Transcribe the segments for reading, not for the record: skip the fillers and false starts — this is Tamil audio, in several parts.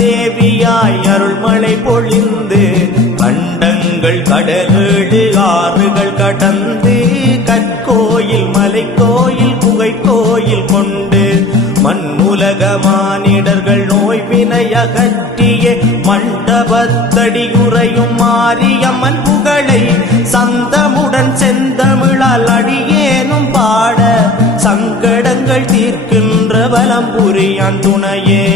தேவியாய் அருள்மழை பொழிந்து கண்டங்கள் கடலேழு ஆறுகள் கடந்து கற்கோயில் மலைக்கோயில் குகை கோயில் கொண்டு மண்ணுலக மானிடர்கள் நோய் வினையகற்றிய மண்டபத்தடியுறையும் மாரியம்மன் புகழை சந்தமுடன் செந்தமிழால் அடியேனும் பாட சங்கடங்கள் தீர்க்கின்ற வலம் புரியான் துணையே.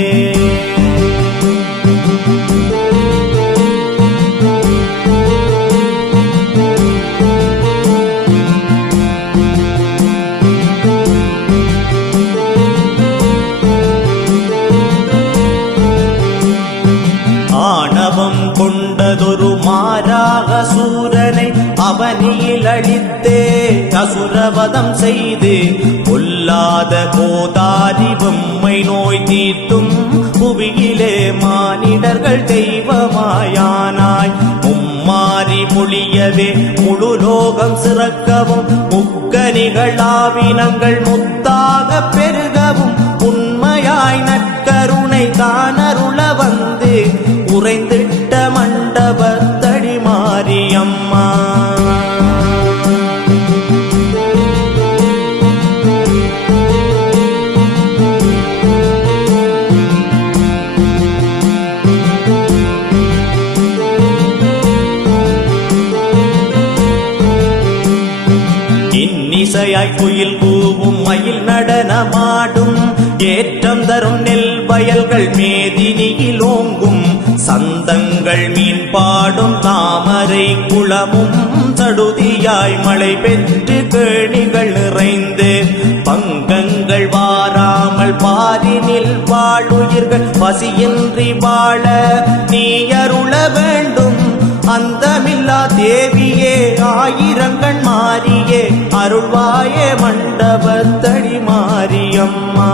கொண்டதொரு மாறாக சூரனை அவனியில் அழித்தே அசுரவதம் செய்து கொல்லாத கோதாரி பொம்மை நோய் தீர்த்தும் புவியிலே மானிடர்கள் தெய்வமாயானாய் மும்மாறி பொழியவே முழு லோகம் சிறக்கவும் முக்கனிகளாவினங்கள் முத்தாக பெருகவும் உண்மையாய் நற்கருணை தானருள வந்து உறைந்திட்ட மண்டபத்தடி மாரியம்மா. இன்னிசையாய் குயில் கூவும் மயில் நடனமாடும் ஏற்றம் தரும் நெல் வயல்கள் மேதினியில் ஓங்கும் சந்தங்கள் மீன் பாடும் தாமரை குளமும் சடுதியாய் மழை பெற்று கேணிகள் நிறைந்து பங்கங்கள் வாராமல் பாரினில் வாழுயிர்கள் பசியின்றி வாழ நீ அருள வேண்டும் அந்தமில்லா தேவியே ஆயிரங்கண் மாறியே அருள்வாயே மண்டபத்தடி மாரியம்மா.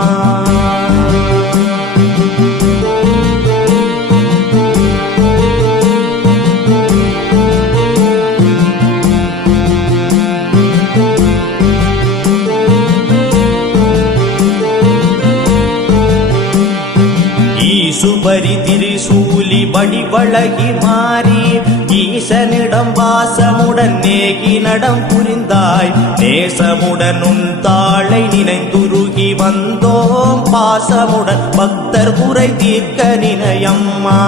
சுபரி திரிசூலி வடிவழகி மாறி ஈசனிடம் வாசமுடன் நேகி நடம் புரிந்தாய் நேசமுடன் உன் தாளை நினைந்துருகி வந்தோம் பாசமுடன் பக்தர் குறை தீர்க்க நினையம்மா.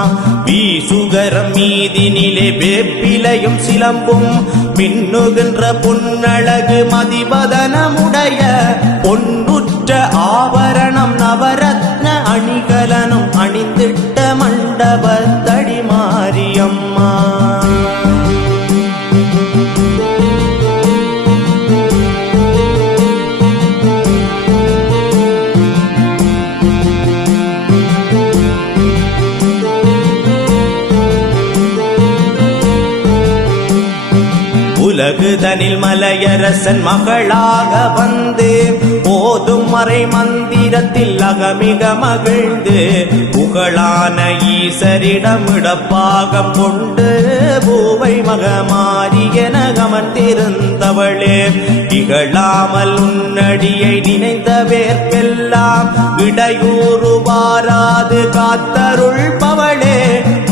வீசுகரம் மீதினிலே வேப்பிலையும் சிலம்பும் மின்னுகின்ற பொன்னழகு மதிவதனமுடைய பொன்னுற்ற ஆபரணம் நவரத்ன அணிகலனும் அணிந்திட்ட மண்டபத்தடி மாரியம்மா. உலகுதனில் மலையரசன் மகளாக வந்து ஓதும் மறை மந்திரத்தில் அகமிக மகிழ்ந்து புகழான ஈசரிடமிடப்பாக கொண்டு பூவை மகமாரி என அமர்ந்திருந்தவளே இகழாமல் உன்னடியை நினைந்தவேற்கெல்லாம் இடையூறு வாராது காத்தருள் பவளே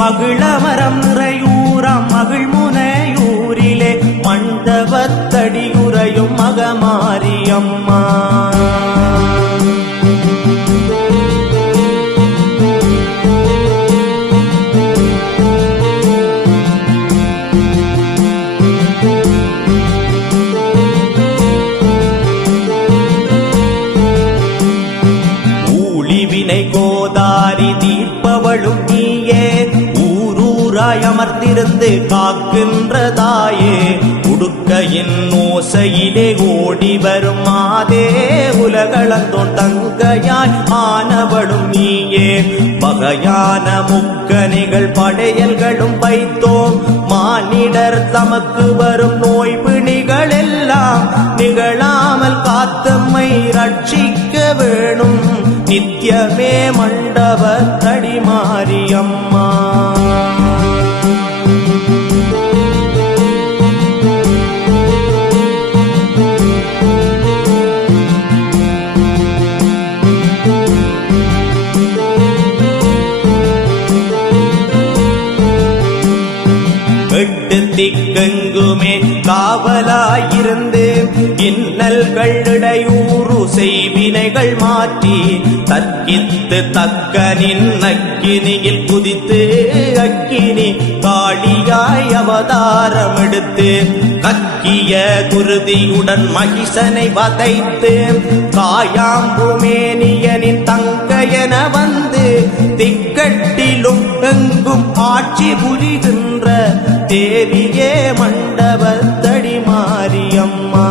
மகிழமரம் நிறையூராம் மகிழ்முனையூரிலே மண்டபத்தடியுறையும் மகமாரியம்மா. ஊழிவினை கோதாரி தீர்ப்பவளும் நீயே ஊரூராய் அமர்ந்திருந்து காக்கின்ற தாயே உடுக்கையின் ஓசையிலே ஓடி வரும் மாதே உலகளந்தோன் தங்கையாய் ஆனவளும் நீயே வகையான முக்கணிகள் படையல்களும் வைத்தோம் மானிடர் தமக்கு வரும் நோய் பிணிகள் எல்லாம் நிகழாமல் காத்தம்மை ரட்சிக்க வேணும் நித்தியமே மண்டபத்தடி மாரியம்மா. இன்னல்கள் இடையூறு செய்வினைகள் மாற்றி தற்கித்து தக்கனின் அக்கினியில் குதித்து அக்கினி காளியாய் அவதாரம் எடுத்து கக்கிய குருதியுடன் மகிஷனை வதைத்து காயாம்புமேனியனின் தங்கையென வந்து திக்கட்டிலும் எங்கும் ஆட்சி புரிகின்ற தேவியே மண்டபத்தடி மாரியம்மா.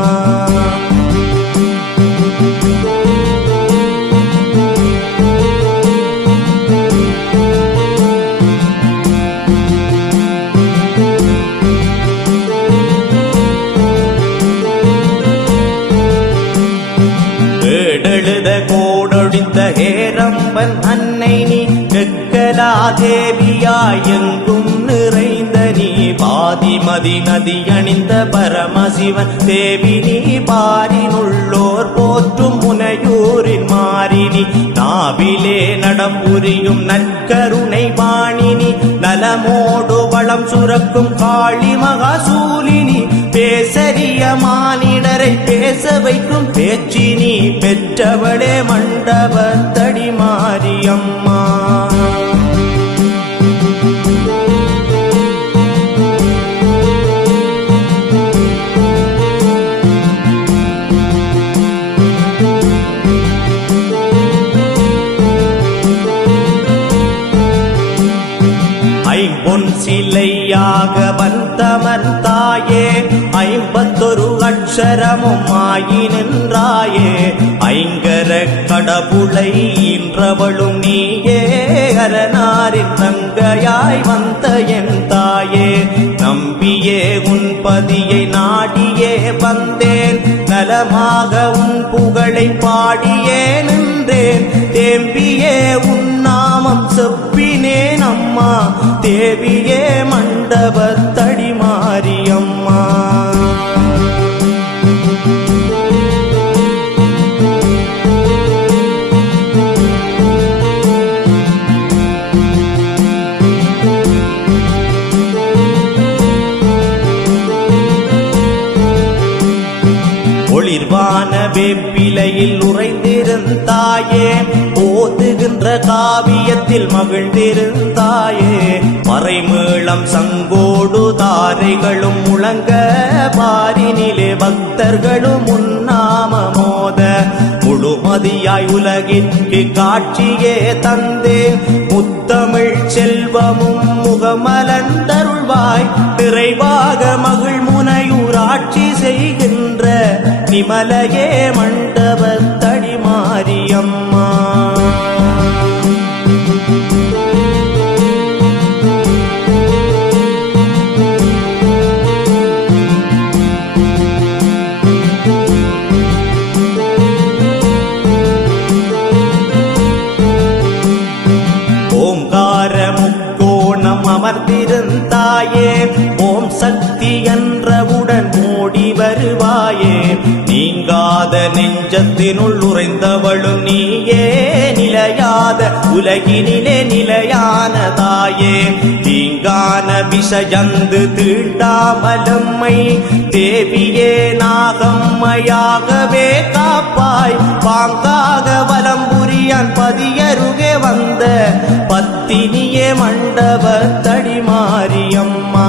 ஏடெழுத கோடொடித்த ஹேரம்பன் அன்னை நீ வெக்கலா தேவியாய் எங்கும் நிறைந்த நீ பாதிமதி நதி அணிந்த பரமசிவன் தேவி நீ பாரினுள்ளோர் போற்றும் முனையூரின் மாறினி நாவிலே நடம்புரியும் நற்கருணை வாணினி நலமோடு வளம் சுரக்கும் காளி மகாசூலினி பேசரிய மானிடரை பேச வைக்கும் பேச்சினி பெற்றவளே மண்டபத்தடி மாரியம்மா. ஐம்பொன் சிலையாக வந்தமன் தாயே 51 அக்ஷரமும் ஆயி நின்றாயே ஐங்கர கடவுளை ஈன்றவளும் நீயே அரணாரின் தங்கையாய் வந்த என் தாயே நம்பியே உன் பதியை நாடியே வந்தேன் நலமாக உன் புகழை பாடியே நின்றேன் தேம்பியே உன் நாமம் செப்பினேன் அம்மா தேவியே மண்டபத்தடி மாரியம்மா. ஒளிர்வான வேப்பிலையில் உறைந்திருந்தாயே ஓதுகின்ற காவியத்தில் மகிழ்ந்திருந்தாயே மறைமேளம் சங்கோடு தாரைகளும் முழங்க பாரினிலே பக்தர்களும் உன்னாம மோத முழுமதியாய் உலகிற்கு காட்சியே தந்தே முத்தமிழ் செல்வமும் முகமலர்ந்தருள்வாய் நிறைவாக மகிழ் முனையூராட்சி செய்கின்ற நிமலையே மண்டபத்தடி மாரியம்மா. ஓம்கார முக்கோணம் அமர்ந்திருந்தாயே ஓம் சக்தி என்றவுடன் ஓடி வருவாயே நீங்காத நெஞ்சத்தினுள் உறைந்தவளும் நீயே நிலையாத உலகினிலே நிலையான தாயே தீங்கான விஷயந்து தீண்டாமலம்மை தேவியே நாகம்மையாகவே காப்பாய் பாங்காக வலம்புரியான் பதியருகே வந்த பத்தினியே மண்டபத்தடி மாரியம்மா.